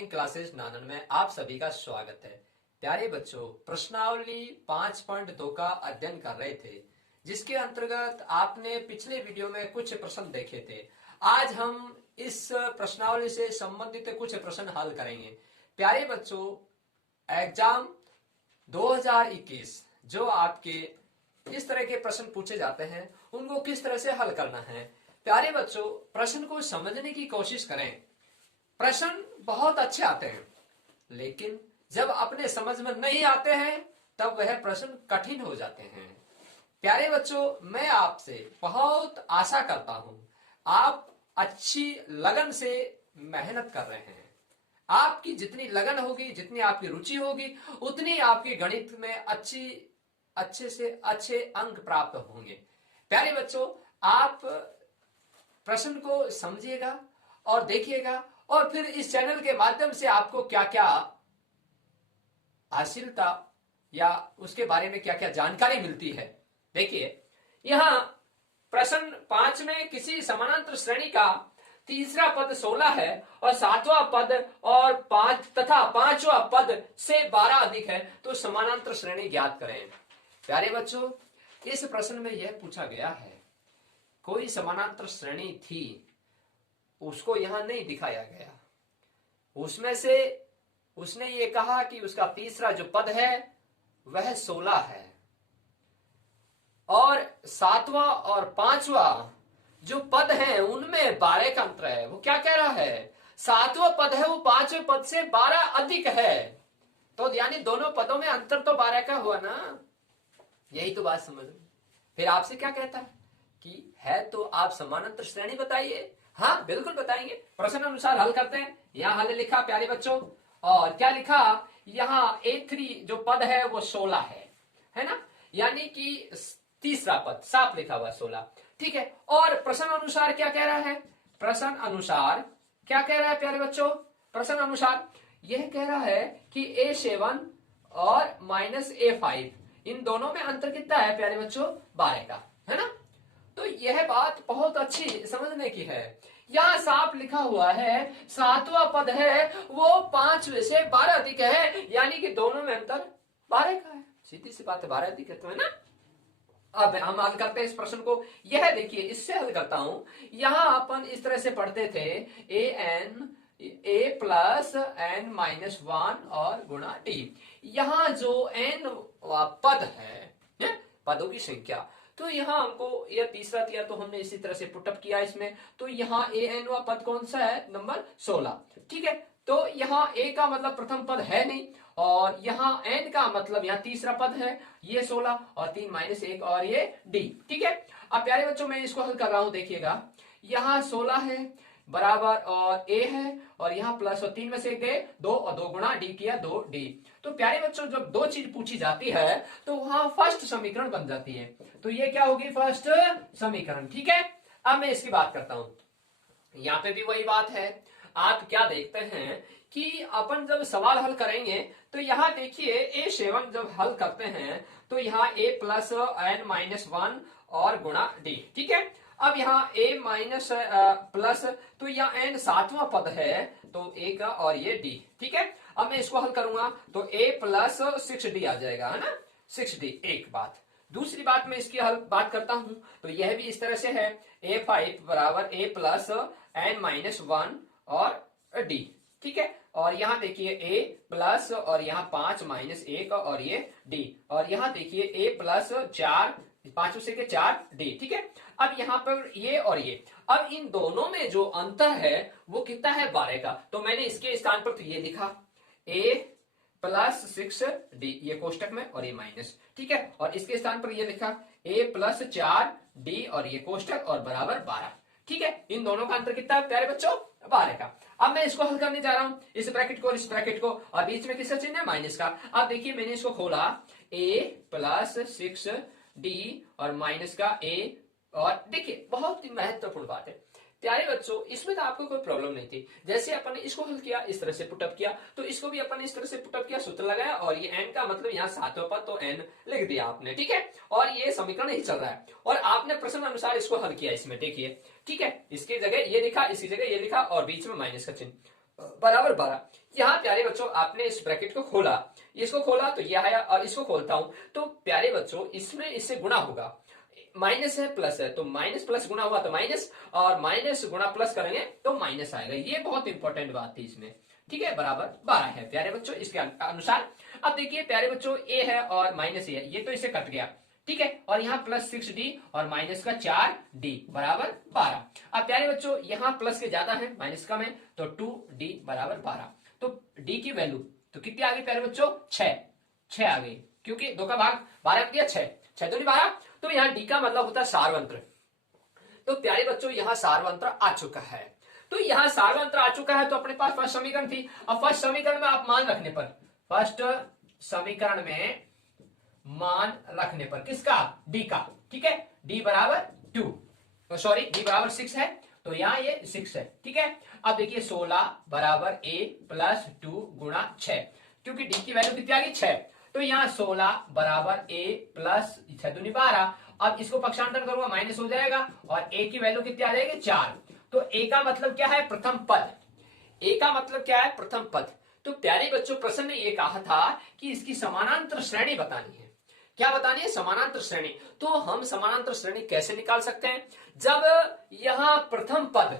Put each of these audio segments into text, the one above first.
Morning classes नानन में आप सभी का स्वागत है। प्यारे बच्चों, प्रश्नावली 5.2 का अध्ययन कर रहे थे, जिसके अंतर्गत आपने पिछले वीडियो में कुछ प्रश्न देखे थे। आज हम इस प्रश्नावली से संबंधित कुछ प्रश्न हल करेंगे। प्यारे बच्चों, एग्जाम 2021 जो आपके इस तरह के प्रश्न पूछे जाते हैं, उनको किस तरह से हल करना है। प्यारे बच्चों, प्रश्न को समझने की कोशिश करें। प्रश्न बहुत अच्छे आते हैं, लेकिन जब अपने समझ में नहीं आते हैं तब वह प्रश्न कठिन हो जाते हैं। प्यारे बच्चों, मैं आपसे बहुत आशा करता हूं आप अच्छी लगन से मेहनत कर रहे हैं। आपकी जितनी लगन होगी, जितनी आपकी रुचि होगी, उतनी आपकी गणित में अच्छे से अच्छे अंक प्राप्त होंगे। प्यारे बच्चों, आप प्रश्न को समझिएगा और देखिएगा, और फिर इस चैनल के माध्यम से आपको क्या क्या हासिलता या उसके बारे में क्या क्या जानकारी मिलती है। देखिए, यहां प्रश्न 5 में किसी समानांतर श्रेणी का तीसरा पद 16 है और सातवां पद और 5 तथा पांचवा पद से 12 अधिक है, तो समानांतर श्रेणी ज्ञात करें। प्यारे बच्चों, इस प्रश्न में यह पूछा गया है, कोई समानांतर श्रेणी थी, उसको यहां नहीं दिखाया गया। उसमें से उसने ये कहा कि उसका तीसरा जो पद है वह 16 है, और सातवां और पांचवा जो पद है उनमें 12 का अंतर है। वो क्या कह रहा है, सातवां पद है वो पांचवें पद से 12 अधिक है, तो यानी दोनों पदों में अंतर तो 12 का हुआ ना। यही तो बात समझ। फिर आपसे क्या कहता है कि है तो आप समानांतर श्रेणी बताइए। हाँ, बिल्कुल बताएंगे, प्रश्न अनुसार हल करते हैं। यहां हल लिखा प्यारे बच्चों, और क्या लिखा, यहां A3 जो पद है वो 16 है ना, यानी कि तीसरा पद साफ लिखा हुआ 16। ठीक है, और प्रश्न अनुसार क्या कह रहा है, प्रश्न अनुसार क्या कह रहा है प्यारे बच्चों, प्रश्न अनुसार यह कह रहा है कि A7 और -A5 इन दोनों में अंतर कितना है प्यारे बच्चों, 12 का, है ना। तो यह बात बहुत अच्छी समझने की है। यहां साफ लिखा हुआ है सातवां पद है वो 5वें से 12 अधिक है, यानी कि दोनों में अंतर 12 का है। सीधी सी बात है, 12 अधिक है तो, है ना। अब हम हल करते हैं इस प्रश्न को। यह देखिए, इससे हल करता हूं। यहां अपन इस तरह से पढ़ते थे, a प्लस n माइनस 1 और गुणा d। यहां जो n पद है, पदों की संख्या, तो यहां हमको यह तीसरा दिया, तो हमने इसी तरह से पुटअप किया इसमें। तो यहां an वा पद कौन सा है, नंबर 16। ठीक है, तो यहां a का मतलब प्रथम पद है नहीं, और यहां n का मतलब यहां तीसरा पद है, ये 16 और 3 माइनस 1 और ये d। ठीक है, अब प्यारे बच्चों मैं इसको हल कर रहा हूं। देखिएगा, यहां 16 है बराबर और a है, और यहां प्लस और 3 में से गए 2 और 2 गुणा d किया 2d। तो प्यारे बच्चों, जब दो चीज पूछी जाती है तो वहां फर्स्ट समीकरण बन जाती है, तो ये क्या होगी, फर्स्ट समीकरण। ठीक है, अब मैं इसकी बात करता हूं। यहां पे भी वही बात है। आप क्या देखते हैं कि अपन जब सवाल हल करेंगे तो यहां देखिए A7 जब हल करते हैं तो यहां a प्लस n माइनस 1 और गुणा d। ठीक है, अब यहाँ a माइनस प्लस, तो यहाँ n सातवां पद है, तो a का और ये d। ठीक है, अब मैं इसको हल करूंगा तो a प्लस 6d आ जाएगा, है ना, 6d। एक बात। दूसरी बात मैं इसकी हल बात करता हूं, तो यह भी इस तरह से है, a5 बराबर a प्लस n माइनस 1 और d। ठीक है, और यहां देखिए a प्लस और यहाँ 5 माइनस 1 और ये d, और यहां देखिए a प्लस 4 5 से के 4 d। ठीक है, अब यहां पर ये और ये, अब इन दोनों में जो अंतर है वो कितना है, 12 का। तो मैंने इसके स्थान पर तो ये लिखा a प्लस 6d, ये कोष्टक में और ये माइनस। ठीक है, और इसके स्थान पर ये लिखा a प्लस 4d और ये कोष्टक और बराबर 12। ठीक है, इन दोनों का अंतर कितना है प्यारे बच्चों, 12 का। अब मैं इसको हल करने जा रहा हूं, इस ब्रैकेट को और इस ब्रैकेट को, और बीच में किसका चिन्ह है, माइनस का। अब देखिए मैंने इसको खोला, a प्लस 6d और माइनस का a, और देखिए बहुत ही महत्वपूर्ण बात है प्यारे बच्चों, इसमें तो आपको कोई प्रॉब्लम नहीं थी। जैसे अपन ने इसको हल किया, इस तरह से पुटअप किया, तो इसको भी अपन ने इस तरह से पुटअप किया, सूत्र लगाया, और ये n का मतलब यहाँ सातवां पद, तो n लिख दिया आपने। ठीक है, और ये समीकरण ही चल रहा है, और आपने प्रश्न अनुसार इसको हल किया इसमें। देखिए, ठीक है, इसकी जगह ये लिखा, इसकी जगह ये लिखा, और बीच में माइनस का चिन्ह। बराबर 12। यहाँ प्यारे बच्चों आपने इस ब्रैकेट को खोला, इसको खोला तो यह आया, और इसको खोलता हूं तो प्यारे बच्चों इसमें इससे गुणा होगा, माइनस है प्लस है तो माइनस प्लस गुणा हुआ तो माइनस, और माइनस गुणा प्लस करेंगे तो माइनस आएगा। ये बहुत इंपॉर्टेंट बात थी इसमें, ठीक है। बराबर 12 है प्यारे बच्चों इसके अनुसार। अब देखिए प्यारे बच्चों ए है और माइनस ए है, ये तो इसे कट गया, ठीक है। और यहाँ प्लस 6d और माइनस का 4d बराबर 12। अब प्यारे बच्चों यहाँ प्लस के ज्यादा है माइनस कम है तो 2d बराबर 12। तो d की वैल्यू तो कितनी आ गई प्यारे बच्चों, 6 आ गई, क्योंकि 2 का भाग 12 दिया, 6 दूनी 12। तो यहाँ d का मतलब होता है सारवंत्र। तो प्यारे बच्चों यहाँ सारवंत्र आ चुका है। तो यहाँ सारवंत्र आ चुका है तो अपने पास फर्स्ट समीकरण थी। अब फर्स्ट समीकरण में आप मान रखने पर, फर्स्ट समीकरण में मान रखने पर किसका, d का, ठीक है। d बराबर 2, तो सॉरी d बराबर 6 है तो यहाँ ये 6 है, ठीक है। अब देखिए 16 बराबर a प्लस 2 गुणा 6, क्योंकि d की वैल्यू कितनी आ गई 6, तो यहाँ 16 बराबर a प्लस 6 दूनी 12। अब इसको पक्षांतर करूंगा माइनस हो जाएगा और a की वैल्यू कितनी आ जाएगी 4। तो a का मतलब क्या है, प्रथम पद। a का मतलब क्या है, प्रथम पद। तो प्यारे बच्चों प्रश्न ने ये कहा था कि इसकी समानांतर श्रेणी बतानी है। क्या बतानी है, समानांतर श्रेणी। तो हम समानांतर श्रेणी कैसे निकाल सकते हैं, जब यहां प्रथम पद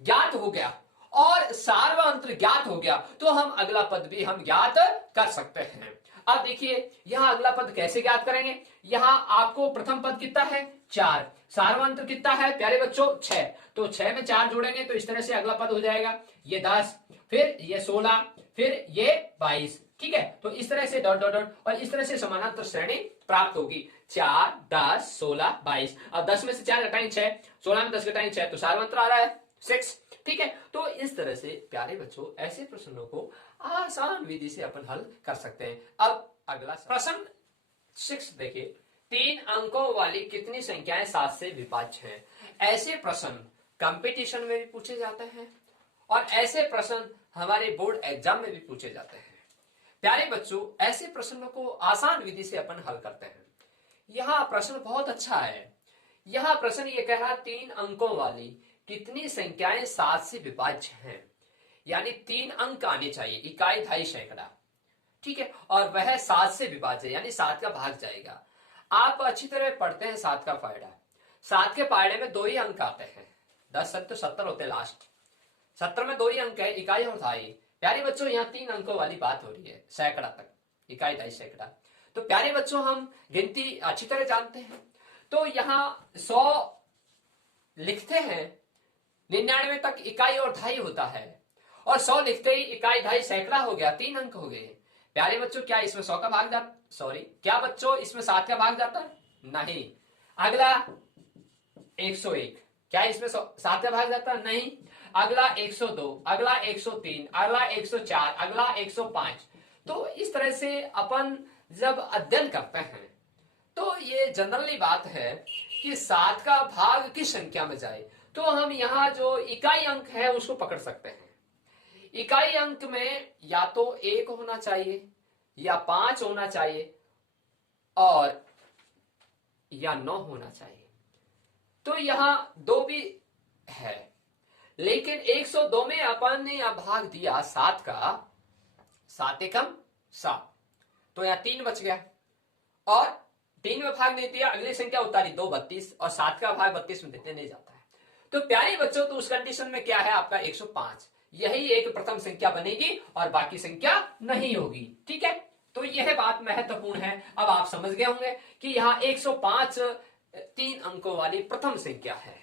ज्ञात हो गया और सार्वंत्र ज्ञात हो गया तो हम अगला पद भी हम ज्ञात कर सकते हैं। अब देखिए यहां अगला पद कैसे ज्ञात करेंगे, यहां आपको प्रथम पद कितना है 4, सार्वंत्र कितना है प्यारे बच्चों 6, तो 6 में 4 जोड़ेंगे तो इस तरह से अगला पद हो जाएगा ये 10, फिर ये 16, फिर ये 22, ठीक है। तो इस तरह से डॉट डॉट डॉट और इस तरह से समानांतर श्रेणी प्राप्त होगी 4, 10, 16, 22। अब 10 में से 4 घटाएं 6, 16 में 10 घटाएं 6 तो सार्वंत्र आ रहा है 6, ठीक है। तो इस तरह से प्यारे बच्चों ऐसे प्रश्नों को आसान विधि से अपन हल कर सकते हैं। अब अगला प्रश्न 6 देखिए, 3 अंकों वाली कितनी संख्याएं 7 से विभाज्य हैं। ऐसे प्रश्न कंपटीशन में भी पूछे जाते हैं और ऐसे प्रश्न हमारे बोर्ड एग्जाम में भी पूछे जाते हैं। प्यारे बच्चों ऐसे प्रश्नों को आसान विधि से अपन हल करते हैं। यहां प्रश्न बहुत अच्छा है। यहां प्रश्न ये कह रहा 3 अंकों वाली कितनी संख्याएं 7 से विभाज्य हैं, यानी 3 अंक आने चाहिए, इकाई ढाई सैकड़ा, ठीक है। और वह 7 से विभाज्य यानी 7 का भाग जाएगा। आप अच्छी तरह पढ़ते हैं 7 का फायदा, 7 के पायड़े में 2 ही अंक आते हैं, 10 तो 70 होते लास्ट, 70 में 2 ही अंक है, इकाई और ढाई। प्यारे बच्चों यहाँ 3 अंकों वाली बात हो रही है, सैकड़ा तक, इकाई ढाई सैकड़ा। तो प्यारे बच्चों हम गिनती अच्छी तरह जानते हैं। तो यहाँ 100 लिखते हैं, 99 तक इकाई और ढाई होता है, और 100 लिखते ही इकाई ढाई सैकड़ा हो गया, 3 अंक हो गए। प्यारे बच्चों क्या इसमें 100 का भाग जाता, सॉरी क्या बच्चों इसमें 7 का भाग जाता नहीं। अगला 101, क्या इसमें 7 का भाग जाता नहीं। अगला 102, अगला 103, अगला 104, अगला 105। तो इस तरह से अपन जब अध्ययन करते हैं तो ये जनरली बात है कि 7 का भाग किस संख्या में जाए, तो हम यहाँ जो इकाई अंक है उसको पकड़ सकते हैं। इकाई अंक में या तो 1 होना चाहिए या 5 होना चाहिए और या 9 होना चाहिए। तो यहां 2 भी है, लेकिन 102 में अपन ने यह भाग दिया 7 का, 7 एकम 7, तो यहां 3 बच गया, और 3 में भाग नहीं दिया, अगली संख्या उतारी 2 32, और 7 का भाग 32 में देने नहीं जाता है। तो प्यारे बच्चों तो उस कंडीशन में क्या है आपका 105, यही एक प्रथम संख्या बनेगी और बाकी संख्या नहीं होगी, ठीक है। तो यह बात महत्वपूर्ण है। अब आप समझ गए होंगे कि यहां 105 3 अंकों वाली प्रथम संख्या है,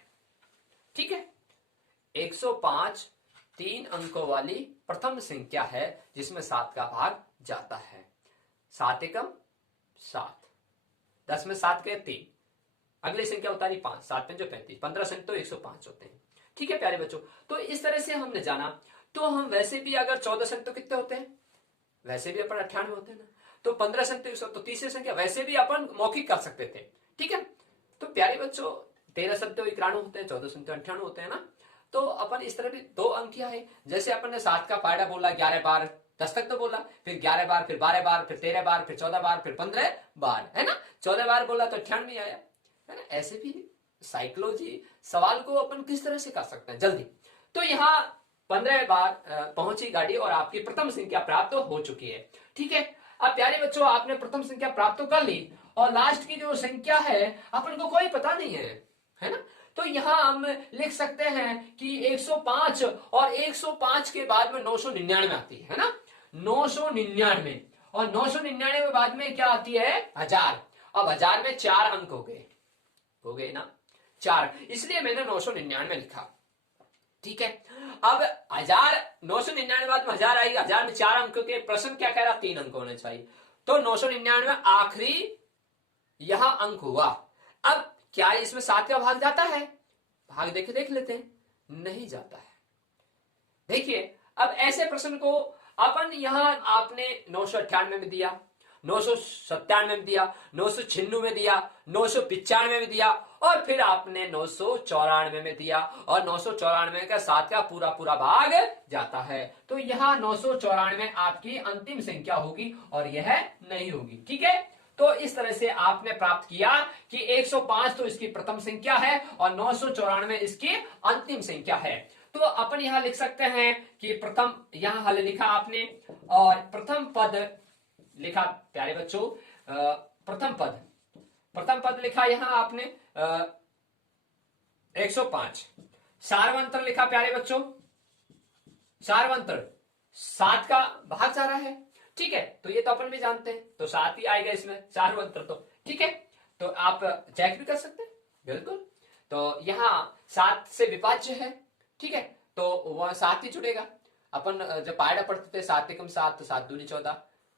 ठीक है। 105 3 अंकों वाली प्रथम संख्या है जिसमें 7 का भाग जाता है, 7 एकम 7, 10 में 7 के 3, अगली संख्या उतारी 5, 7 पंजो 35, 15 संख्या तो 105 होते हैं, ठीक है प्यारे बच्चों। तो इस तरह से हमने जाना। तो हम वैसे भी अगर 14 संख्या तो कितने होते हैं, वैसे भी अपन 98 होते हैं ना, तो 15 संख्या तो तीसरी संख्या वैसे भी अपन मौखिक कर सकते थे, ठीक है। तो प्यारे बच्चों 13 संख्या 91 होते हैं, 14 संख्या 98 होते हैं ना। तो अपन इस तरह भी 2 अंकियां है, जैसे अपन ने 7 का पायड़ा बोला 11 बार, 10 तक तो बोला, फिर 11 बार, फिर 12 बार, फिर 13 बार, फिर 14 बार, फिर 15 बार, है ना। 14 बार बोला तो 98 आया, है ना। ऐसे भी साइकोलॉजी सवाल को अपन किस तरह से कर सकते हैं जल्दी। तो यहाँ 15 बार पहुंची गाड़ी और आपकी प्रथम संख्या प्राप्त हो चुकी है। ठीक है, अब प्यारे बच्चों आपने प्रथम संख्या प्राप्त तो कर ली और लास्ट की जो संख्या है अपन को कोई पता नहीं है ना। तो यहां हम लिख सकते हैं कि 105 और 105 के बाद में 999 आती है ना, 999 और 999 के बाद में क्या आती है 1000। अब 1000 में 4 अंक हो गए ना 4, इसलिए मैंने 999 लिखा। ठीक है, अब 999 बाद में 1000 आएगी, 1000 में 4 अंक के, प्रश्न क्या कह रहा 3 अंक होने चाहिए, तो 999 आखिरी यहां अंक हुआ। अब क्या इसमें 7 का भाग जाता है, भाग देख लेते हैं, नहीं जाता है। देखिए अब ऐसे प्रश्न को अपन यहां आपने 998 में दिया, 997 में दिया, 996 में दिया, 995 में दिया और फिर आपने 994 में दिया और 994 का 7 का पूरा भाग जाता है। तो यहां 994 आपकी अंतिम संख्या होगी और यह नहीं होगी। ठीक है, तो इस तरह से आपने प्राप्त किया कि 105 तो इसकी प्रथम संख्या है और 994 इसकी अंतिम संख्या है। तो अपन यहां लिख सकते हैं कि प्रथम, यहां हल लिखा आपने और प्रथम पद लिखा प्यारे बच्चों, प्रथम पद लिखा यहां आपने 105, सार्वंतर लिखा प्यारे बच्चों, सार्वंतर 7 का भाग जा रहा है। ठीक है, तो ये तो अपन भी जानते हैं, तो 7 ही आएगा इसमें सार्वंतर तो। ठीक है, तो आप चेक भी कर सकते हैं बिल्कुल। तो यहां 7 से विभाज्य है। ठीक है, तो वह 7 ही जुड़ेगा। अपन जब पायड़ा पढ़ते थे 7 एकम 7 तो 7 दूनी 14,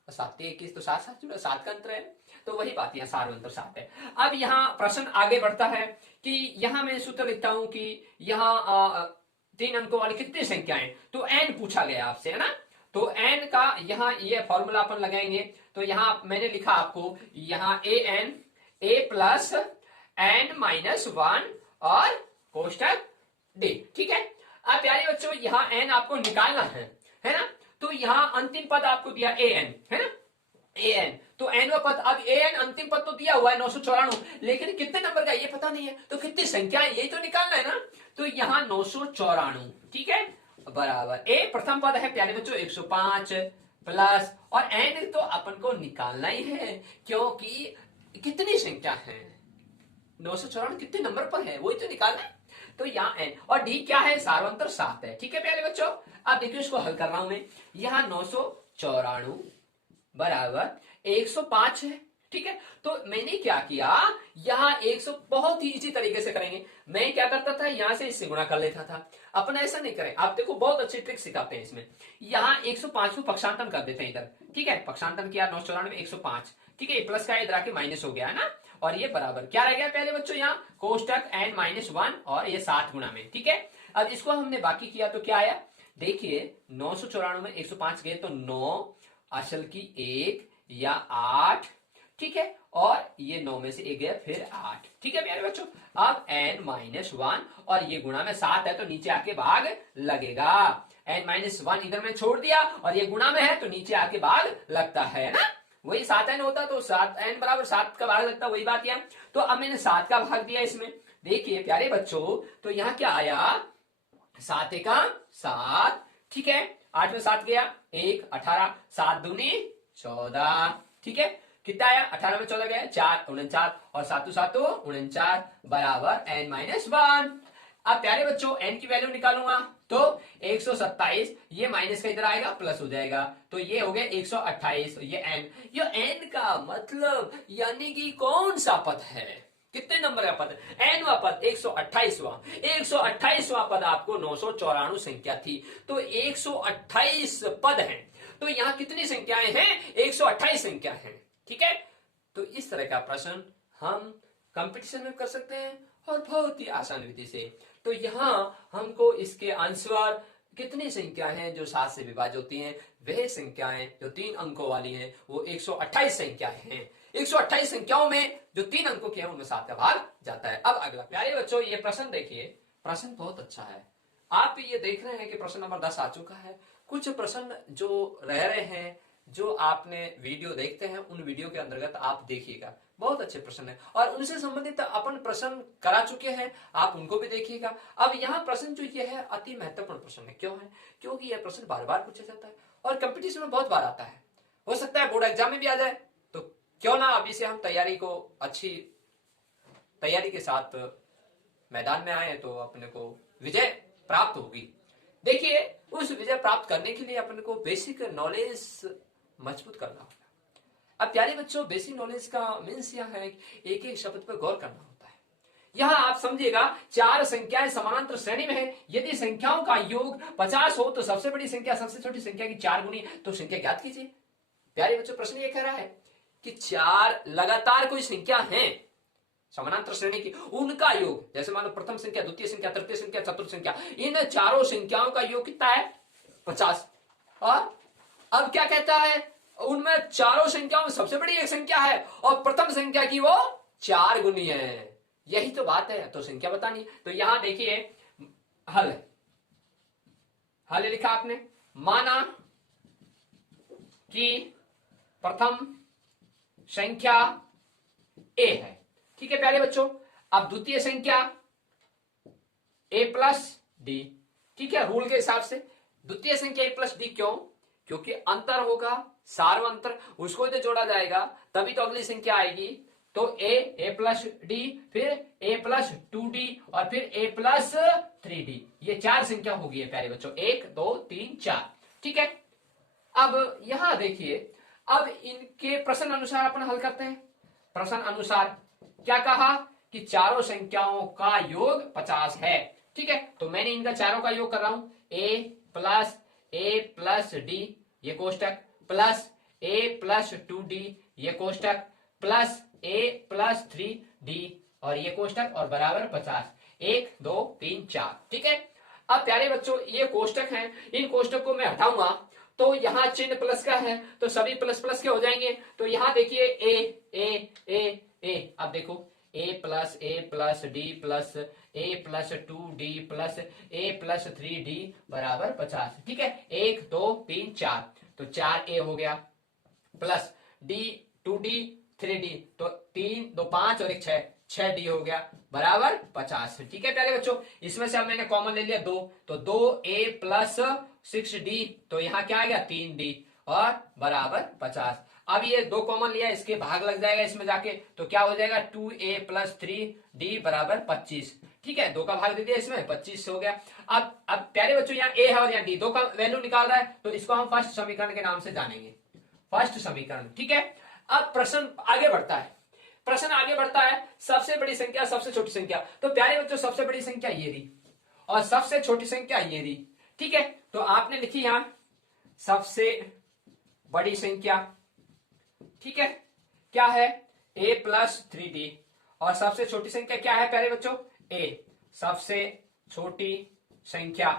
7 21 तो 7 7 जुड़ा, 7 का अंतर है। तो वही बात यहाँ सार्वंतर 7 है। अब यहाँ प्रश्न आगे बढ़ता है कि यहां मैं सूत्र लिखता हूं कि यहाँ 3 अंकों वाली कितनी संख्याएं, तो n पूछा गया आपसे, है ना। तो n का यहाँ ये फॉर्मूला अपन लगाएंगे। तो यहाँ मैंने लिखा आपको यहाँ a प्लस n माइनस 1 और कोष्टक d। ठीक है, अब प्यारे बच्चों यहाँ n आपको निकालना है ना। तो यहाँ अंतिम पद आपको दिया an, है ना, an। तो n पद, अब an अंतिम पद तो दिया हुआ है 994, लेकिन कितने नंबर का ये पता नहीं है, तो कितनी संख्या है यही तो निकालना है ना। तो यहाँ 994, ठीक है, बराबर a प्रथम पद है प्यारे बच्चों 105 प्लस, और n तो अपन को निकालना ही है क्योंकि कितनी संख्या है 994 कितने नंबर पर है वही तो निकालना है। तो यहाँ n और d क्या है, सार्वंतर 7 है। ठीक है प्यारे बच्चों, अब देखिए इसको हल कर रहा हूं मैं। यहाँ 994 बराबर 105 है। ठीक है, तो मैंने क्या किया, यहाँ 100 बहुत ही इजी तरीके से करेंगे। मैं क्या करता था, यहां से इससे गुणा कर लेता था। अपन ऐसा नहीं करें, आप देखो बहुत अच्छी ट्रिक सिखाते हैं इसमें। यहाँ 105 को पक्षांतन कर देते हैं इधर। ठीक है, पक्षांतन किया 994 105। ठीक है, प्लस का इधर आके माइनस हो गया है ना, और ये बराबर क्या रह गया पहले बच्चों, यहाँ कोष्टक n माइनस 1 और ये 7 गुणा में। ठीक है, अब इसको हमने बाकी किया तो क्या आया, देखिए 994 में 105 गए तो 9 असल की 1 या 8। ठीक है, और ये 9 में से 1 गया फिर 8। ठीक है प्यारे बच्चों, अब n माइनस 1 और ये गुणा में 7 है तो नीचे आके भाग लगेगा। n माइनस 1 इधर में छोड़ दिया और ये गुणा में है तो नीचे आके भाग लगता है ना, वही 7n होता तो 7n बराबर 7 का भाग लगता, वही बात यहाँ। तो अब मैंने 7 का भाग दिया इसमें। देखिए प्यारे बच्चों, तो यहाँ क्या आया, 7 का 7। ठीक है, 8 में 7 गया 1 18, 7 दूनी 14। ठीक है, कितना आया, 18 में 14 गया 4 49 और 7 7 49 बराबर n माइनस 1। अब प्यारे बच्चों n की वैल्यू निकालूंगा तो 127, ये माइनस का इधर आएगा प्लस हो जाएगा, तो ये हो गया 128। ये n का मतलब यानी कि कौन सा पद है, कितने नंबर का पद, nवा पद 128वां। 128वां पद आपको 994 संख्या थी, तो 128 पद है, तो यहाँ कितनी संख्याएं हैं, 128 संख्या है। ठीक है, तो इस तरह का प्रश्न हम कंपटीशन में कर सकते हैं और बहुत ही आसान विधि से। तो यहाँ हमको इसके आंसर कितनी संख्याएं हैं जो 7 से विभाज्य होती हैं, वह संख्याएं जो 3 अंकों वाली हैं वो 128 संख्याएं हैं। 128 संख्याओं में जो 3 अंकों की है उनमें 7 का भाग जाता है। अब अगला प्यारे बच्चों ये प्रश्न देखिए, प्रश्न बहुत अच्छा है। आप ये देख रहे हैं कि प्रश्न नंबर 10 आ चुका है। कुछ प्रश्न जो रह रहे हैं जो आपने वीडियो देखते हैं उन वीडियो के अंतर्गत आप देखिएगा, बहुत अच्छे प्रश्न है और उनसे संबंधित अपन प्रश्न करा चुके हैं, आप उनको भी देखिएगा। अब यहाँ प्रश्न जो ये है अति महत्वपूर्ण प्रश्न है। क्यों है? क्योंकि यह प्रश्न बार बार पूछा जाता है और कंपटीशन में बहुत बार आता है, हो सकता है बोर्ड एग्जाम में भी आ जाए। तो क्यों ना अभी से हम तैयारी को अच्छी तैयारी के साथ मैदान में आए तो अपने को विजय प्राप्त होगी। देखिए, उस विजय प्राप्त करने के लिए अपने को बेसिक नॉलेज मजबूत करना होगा। अब प्यारे बच्चों, बेसिक नॉलेज का मीन्स यह है एक एक शब्द पर गौर करना होता है। यहां आप समझिएगा, चार संख्याएं समानांतर श्रेणी में है, यदि संख्याओं का योग 50 हो तो सबसे बड़ी संख्या सबसे छोटी संख्या की 4 गुनी, तो संख्या ज्ञात कीजिए। प्यारे बच्चों, प्रश्न ये कह रहा है कि चार लगातार कोई संख्या है समानांतर श्रेणी की, उनका योग, जैसे मान लो प्रथम संख्या, द्वितीय संख्या, तृतीय संख्या, चतुर्थ संख्या, इन चारों संख्याओं का योग कितना है? 50। और अब क्या कहता है, उनमें चारों संख्याओं में सबसे बड़ी एक संख्या है और प्रथम संख्या की वो 4 गुनी है। यही तो बात है, तो संख्या बतानी। तो यहां देखिए हल, हल लिखा आपने, माना कि प्रथम संख्या ए है, ठीक है प्यारे बच्चों। अब द्वितीय संख्या ए प्लस डी, ठीक है, रूल के हिसाब से द्वितीय संख्या ए प्लस डी। क्यों? क्योंकि अंतर होगा, सार्व अंतर, उसको तो जोड़ा जाएगा तभी तो अगली संख्या आएगी। तो ए प्लस डी, फिर ए प्लस 2d और फिर ए प्लस 3d, ये 4 संख्या होगी प्यारे बच्चों, 1 2 3 4, ठीक है। अब यहां देखिए, अब इनके प्रश्न अनुसार अपन हल करते हैं। प्रश्न अनुसार क्या कहा कि चारों संख्याओं का योग 50 है, ठीक है। तो मैंने इनका चारों का योग कर रहा हूं, ए प्लस डी ये कोष्टक, प्लस ए प्लस 2d ये कोष्टक, प्लस ए प्लस 3d और ये कोष्टक, और बराबर 50, 1 2 3 4, ठीक है। अब प्यारे बच्चों, ये कोष्टक हैं, इन कोष्टक को मैं हटाऊंगा तो यहां चिन्ह प्लस का है तो सभी प्लस प्लस के हो जाएंगे। तो यहां देखिए ए, अब देखो ए प्लस डी प्लस ए प्लस 2d प्लस ए प्लस 3d बराबर 50, ठीक है। 1 2 3 4, तो 4a हो गया, प्लस डी 2d 3d, तो 3 2 5 और 1 6d हो गया, बराबर 50, ठीक है प्यारे बच्चों। इसमें से अब मैंने कॉमन ले लिया 2, तो 2a प्लस 6d, तो यहां क्या आ गया 3d और बराबर 50। अब ये 2 कॉमन लिया, इसके भाग लग जाएगा इसमें जाके, तो क्या हो जाएगा 2a प्लस 3d बराबर 25, ठीक है। 2 का भाग दे दिया इसमें, 25 हो गया। अब प्यारे बच्चों, यहाँ a है और यहाँ d, 2 का वैल्यू निकाल रहा है, तो इसको हम फर्स्ट समीकरण के नाम से जानेंगे, फर्स्ट समीकरण, ठीक है। अब प्रश्न आगे बढ़ता है, प्रश्न आगे बढ़ता है, सबसे बड़ी संख्या सबसे छोटी संख्या। तो प्यारे बच्चों, सबसे बड़ी संख्या ये रही और सबसे छोटी संख्या ये रही, ठीक है। तो आपने लिखी यहां सबसे बड़ी संख्या, ठीक है, क्या है a प्लस 3d, और सबसे छोटी संख्या क्या है प्यारे बच्चों, a। सबसे छोटी संख्या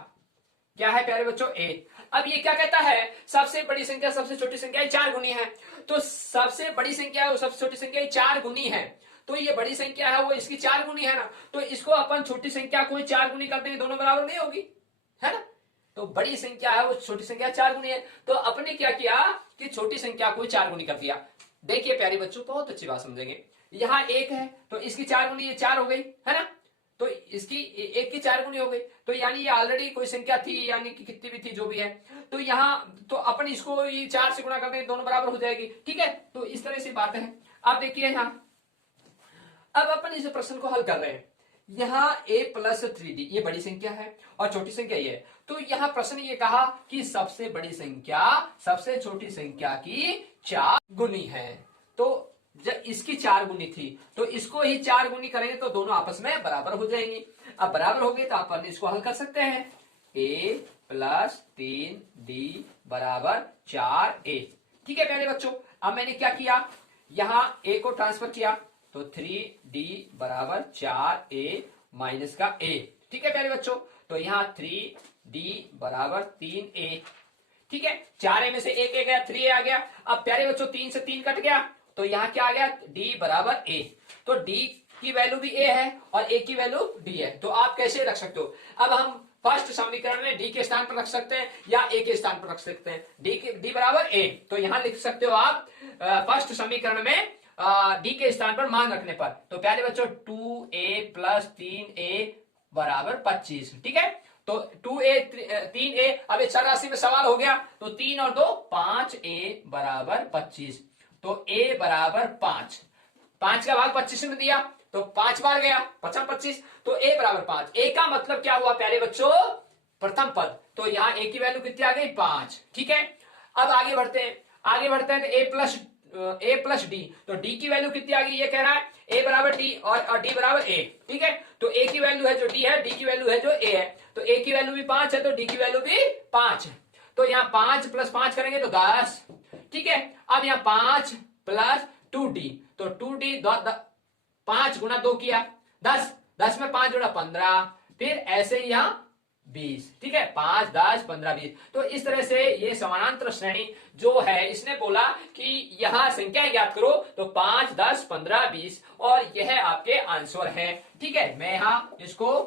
क्या है प्यारे बच्चों, a। अब ये क्या कहता है, सबसे बड़ी संख्या सबसे छोटी संख्या 4 गुनी है, तो सबसे बड़ी संख्या और सबसे छोटी संख्या 4 गुनी है, तो ये बड़ी संख्या है वो इसकी 4 गुनी है ना, तो इसको अपन छोटी संख्या को 4 गुनी कर देंगे, दोनों बराबर नहीं होगी, है ना। तो बड़ी संख्या है वो छोटी संख्या 4 गुनी है, तो अपने क्या किया कि छोटी संख्या को 4 गुनी कर दिया। देखिए प्यारे बच्चों, बहुत अच्छी बात समझेंगे, यहाँ 1 है तो इसकी 4 गुनी ये 4 हो गई, है ना, तो इसकी 1 की 4 गुनी हो गई, तो यानी ये ऑलरेडी कोई संख्या थी, यानी कि कितनी भी थी जो भी है, तो यहाँ तो अपन इसको ये 4 से गुणा कर देंगे, दोनों बराबर हो जाएगी, ठीक है। तो इस तरह से बात है। अब देखिए यहाँ, अब अपन इस प्रश्न को हल कर रहे हैं, यहाँ a प्लस 3d ये बड़ी संख्या है और छोटी संख्या ये है, तो यहाँ प्रश्न ये कहा कि सबसे बड़ी संख्या सबसे छोटी संख्या की 4 गुनी है, तो जब इसकी 4 गुनी थी तो इसको ही 4 गुनी करेंगे तो दोनों आपस में बराबर हो जाएंगे। अब बराबर हो गए तो अपन इसको हल कर सकते हैं, a प्लस 3d बराबर 4a, ठीक है प्यारे बच्चों। अब मैंने क्या किया, यहाँ a को ट्रांसफर किया, तो 3d बराबर 4a माइनस का a, ठीक है प्यारे बच्चों। तो यहाँ 3d बराबर 3a, ठीक है। 4a में से 1 गया, 3a आ गया। अब प्यारे बच्चों 3 से 3 कट गया, तो यहाँ क्या आ गया d बराबर a, तो d की वैल्यू भी a है और a की वैल्यू d है, तो आप कैसे रख सकते हो। अब हम फर्स्ट समीकरण में डी के स्थान पर रख सकते हैं या ए के स्थान पर रख सकते हैं। डी बराबर ए, तो यहां लिख सकते हो आप फर्स्ट समीकरण में डी के स्थान पर मान रखने पर। तो प्यारे बच्चों 2a प्लस 3a बराबर 25, ठीक है। तो 2a 3a, अब ये चर राशि में सवाल हो गया, तो 3 और 2 5a बराबर 25, तो a बराबर 5, 5 का भाग 25 में दिया तो 5 बार गया 25, तो a बराबर 5। a का मतलब क्या हुआ प्यारे बच्चों, प्रथम पद, तो यहाँ a की वैल्यू कितनी आ गई 5, ठीक है। अब आगे बढ़ते हैं तो a प्लस डी, तो d की वैल्यू कितनी आ गई, ये कह रहा है a बराबर d और d बराबर a, ठीक है। तो a की वैल्यू है जो d है, d की वैल्यू है जो a है, तो a की वैल्यू भी 5 है तो d की वैल्यू भी 5 है। तो यहाँ 5 प्लस 5 करेंगे तो 10, ठीक है। अब यहाँ 5 प्लस 2d, तो 2d 5 गुना 2 किया 10, 10 में 5 जोड़ा 15, फिर ऐसे ही यहाँ 20, ठीक है। 5 10 15 20, तो इस तरह से ये समानांतर श्रेणी जो है, इसने बोला कि यहां संख्या ज्ञात करो, तो 5 10 15 20, और यह आपके आंसर है, ठीक है। मैं यहां इसको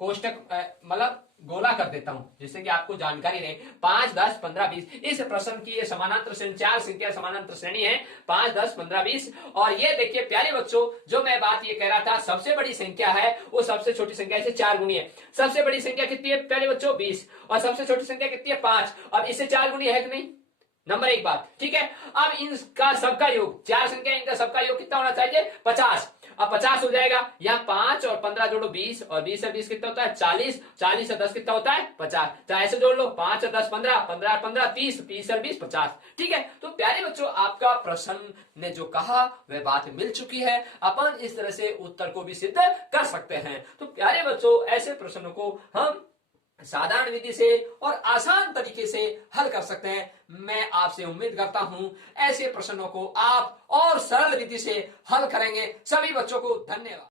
कोष्टक मतलब गोला कर देता हूं जिससे कि आपको जानकारी रहे। 5 10 15 20 इस प्रश्न की ये समानांतर श्रेणी, 4 संख्या समानांतर श्रेणी है, 5 10 15 20। और ये देखिए प्यारे बच्चों, जो मैं बात ये कह रहा था, सबसे बड़ी संख्या है वो सबसे छोटी संख्या से 4 गुनी है। सबसे बड़ी संख्या कितनी है प्यारे बच्चों 20, और सबसे छोटी संख्या कितनी है 5। अब इससे 4 गुनी है कि नहीं, नंबर एक बात, ठीक है। अब इनका सबका योग, 4 संख्या, इनका सबका योग कितना होना चाहिए 50। अब 50 हो जाएगा, यहाँ 5 और 15 जोड़ो 20, और 20 से 20 कितना होता है 40, 40 से 10 कितना होता है 50, चाहे ऐसे जोड़ लो 5 और 10 15, 15 15 30, 30 और 20 50, ठीक है। तो प्यारे बच्चों, आपका प्रश्न ने जो कहा वह बात मिल चुकी है, अपन इस तरह से उत्तर को भी सिद्ध कर सकते हैं। तो प्यारे बच्चों, ऐसे प्रश्नों को हम साधारण विधि से और आसान तरीके से हल कर सकते हैं। मैं आपसे उम्मीद करता हूं ऐसे प्रश्नों को आप और सरल विधि से हल करेंगे। सभी बच्चों को धन्यवाद।